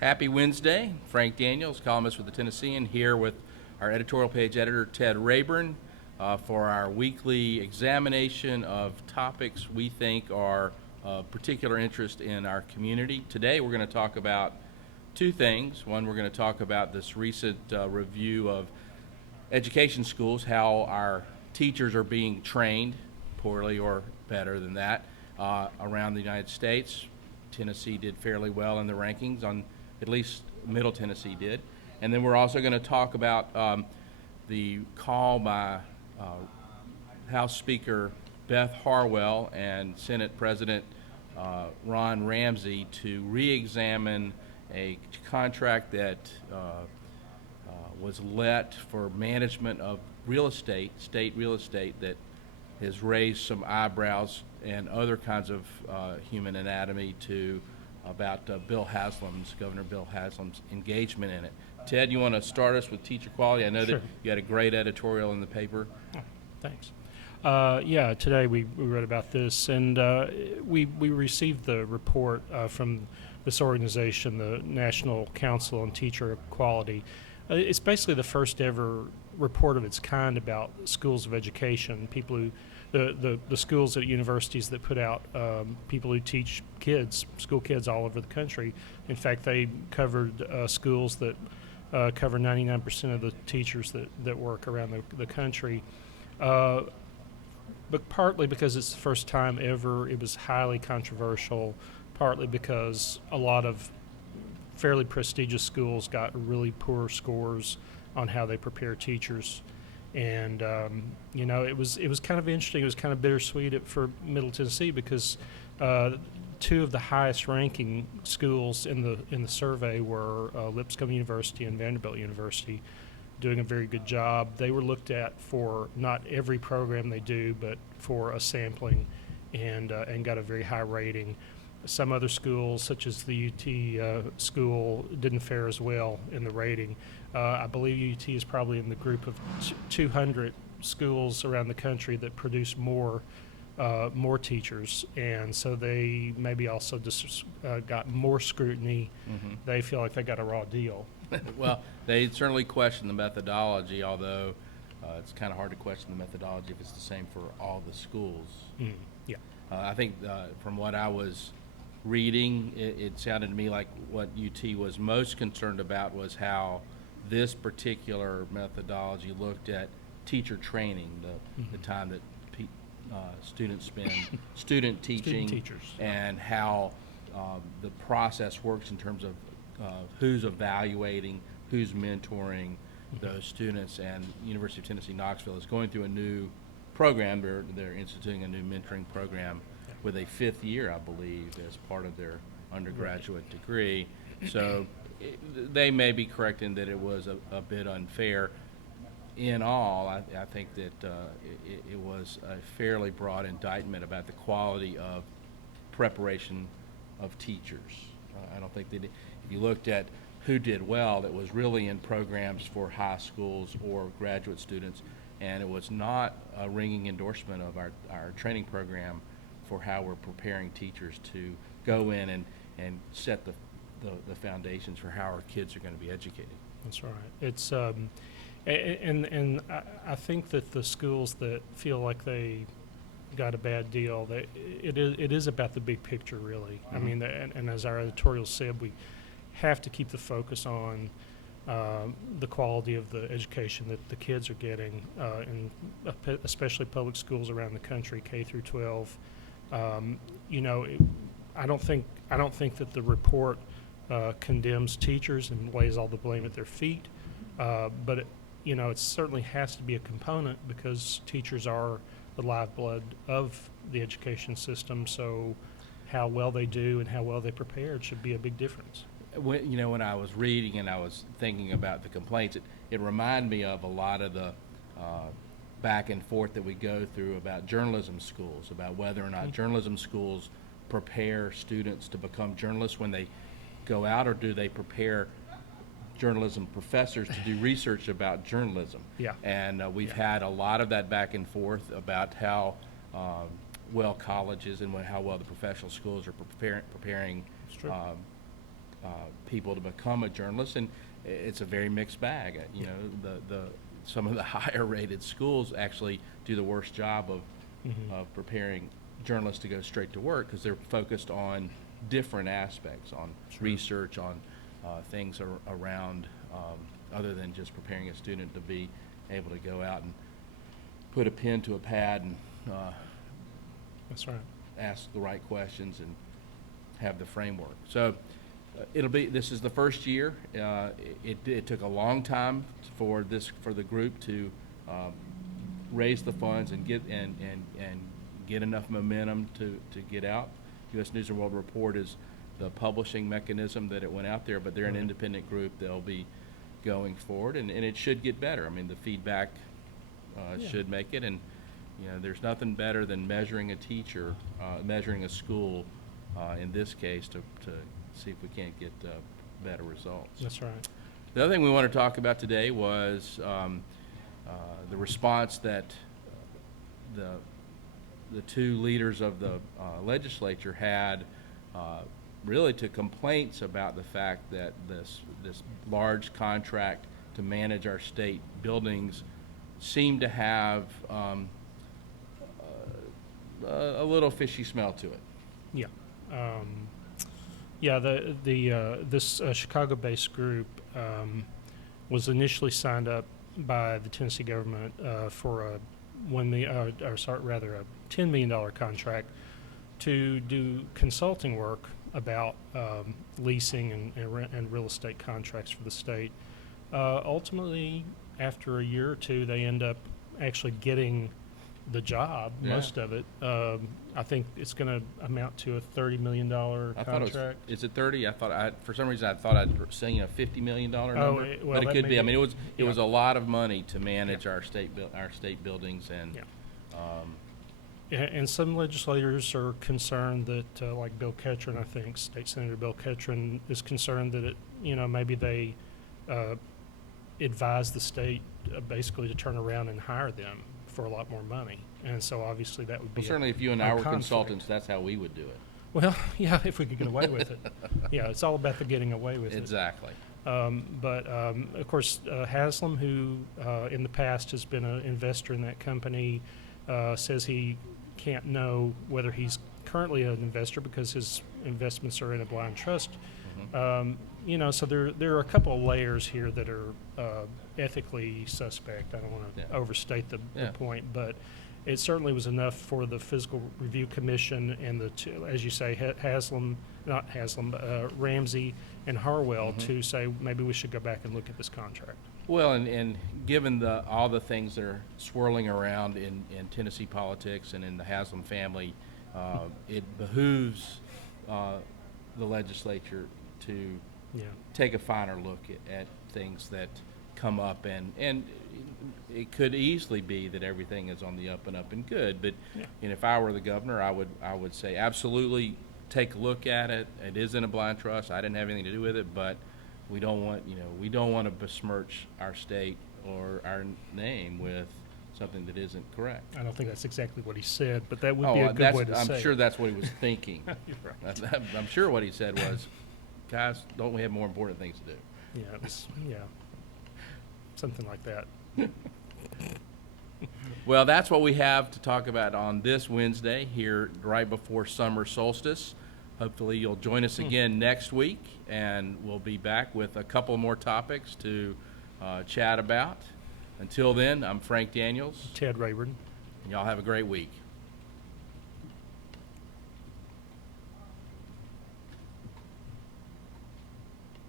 Happy Wednesday. Frank Daniels, columnist with the Tennessean, here with our editorial page editor, Ted Rayburn, for our weekly examination of topics we think are of particular interest in our community. Today we're going to talk about two things. One, we're going to talk about this recent review of education schools, how our teachers are being trained, poorly or better than that, around the United States. Tennessee did fairly well in the rankings, on at least Middle Tennessee did. And then we're also going to talk about the call by House Speaker Beth Harwell and Senate President Ron Ramsey to re-examine a contract that was let for management of real estate, state real estate, that has raised some eyebrows and other kinds of human anatomy about Governor Bill Haslam's engagement in it. Ted, you want to start us with teacher quality? I know Sure. that you had a great editorial in the paper. Oh, thanks. Today we read about this, and we received the report from this organization, the National Council on Teacher Equality. It's basically the first ever report of its kind about schools of education, people who the schools at universities that put out people who teach school kids all over the country. In fact, they covered schools that cover 99% of the teachers that work around the country. But partly because it's the first time ever, it was highly controversial, partly because a lot of fairly prestigious schools got really poor scores on how they prepare teachers. And it was kind of interesting. It was kind of bittersweet for Middle Tennessee because two of the highest ranking schools in the survey were Lipscomb University and Vanderbilt University, doing a very good job. They were looked at for not every program they do, but for a sampling, and got a very high rating. Some other schools, such as the UT school, didn't fare as well in the rating. I believe UT is probably in the group of 200 schools around the country that produce more teachers, and so they maybe also just got more scrutiny. Mm-hmm. They feel like they got a raw deal. Well, they certainly question the methodology, although it's kind of hard to question the methodology if it's the same for all the schools. Mm, yeah. I think from what I was reading, it sounded to me like what UT was most concerned about was how this particular methodology looked at teacher training, the time that students spend student teaching, teachers, and how the process works in terms of who's evaluating, who's mentoring those students. And University of Tennessee Knoxville is going through a new program. They're instituting a new mentoring program with a fifth year, I believe, as part of their undergraduate degree. So they may be correct in that it was a bit unfair. In all, I think that it was a fairly broad indictment about the quality of preparation of teachers. I don't think that if you looked at who did well, it was really in programs for high schools or graduate students, and it was not a ringing endorsement of our training program for how we're preparing teachers to go in and set the foundations for how our kids are going to be educated. That's right. It's and I think that the schools that feel like they got a bad deal, it is about the big picture, really. Mm-hmm. I mean, and as our editorial said, we have to keep the focus on the quality of the education that the kids are getting, in especially public schools around the country, K through 12. I don't think that the report condemns teachers and lays all the blame at their feet, but it certainly has to be a component because teachers are the lifeblood of the education system. So how well they do and how well they prepared should be a big difference. When I was reading and I was thinking about the complaints, it reminded me of a lot of the back and forth that we go through about journalism schools, about whether or not journalism schools prepare students to become journalists when they go out, or do they prepare journalism professors to do research about journalism. Yeah. And we've had a lot of that back and forth about how well colleges and how well the professional schools are preparing people to become a journalist, and it's a very mixed bag. You know, the some of the higher rated schools actually do the worst job of preparing journalists to go straight to work because they're focused on different aspects, on research, on things around other than just preparing a student to be able to go out and put a pen to a pad and That's right. ask the right questions and have the framework. So this is the first year. It took a long time for the group to raise the funds and get enough momentum to get out. U.S. News and World Report is the publishing mechanism that it went out there, but they're an independent group. They'll be going forward, and it should get better. I mean, the feedback should make it, and you know, there's nothing better than measuring a teacher, measuring a school, in this case, to see if we can't get better results. That's right. The other thing we want to talk about today was the response that the two leaders of the legislature had really to complaints about the fact that this large contract to manage our state buildings seemed to have a little fishy smell to it. Yeah. This Chicago-based group was initially signed up by the Tennessee government for a $10 million contract to do consulting work about leasing and real estate contracts for the state. Ultimately, after a year or two, they end up actually getting the job, most of it. I think it's going to amount to a $30 million contract. Is it 30? For some reason I thought I'd seen a $50 million number, well, but it could be. I mean, it was a lot of money to manage our state buildings, and and some legislators are concerned that, like Bill Ketron, I think State Senator Bill Ketron is concerned that maybe they advise the state basically to turn around and hire them for a lot more money, and so obviously that would be certainly if you and I were consultants, that's how we would do it. Well, yeah, if we could get away with it. Yeah, it's all about the getting away with Exactly. But of course, Haslam, who in the past has been an investor in that company, says he can't know whether he's currently an investor because his investments are in a blind trust. So there are a couple of layers here that are ethically suspect. I don't want to overstate the point, but it certainly was enough for the Physical Review Commission and the two, as you say, Ramsey and Harwell to say maybe we should go back and look at this contract. Well, and given all the things that are swirling around in Tennessee politics and in the Haslam family, it behooves the legislature to take a finer look at things that come up, and it could easily be that everything is on the up and up and good, but and if I were the governor, I would say absolutely take a look at it. It is in a blind trust. I didn't have anything to do with it, but we don't want to besmirch our state or our name with something that isn't correct. I don't think that's exactly what he said, but that would be a good way to say I'm sure it. That's what he was thinking. You're right. I'm sure what he said was, guys, don't we have more important things to do? Yeah, it was, something like that. Well, that's what we have to talk about on this Wednesday here right before summer solstice. Hopefully you'll join us again next week, and we'll be back with a couple more topics to chat about. Until then, I'm Frank Daniels. Ted Rayburn. Y'all have a great week.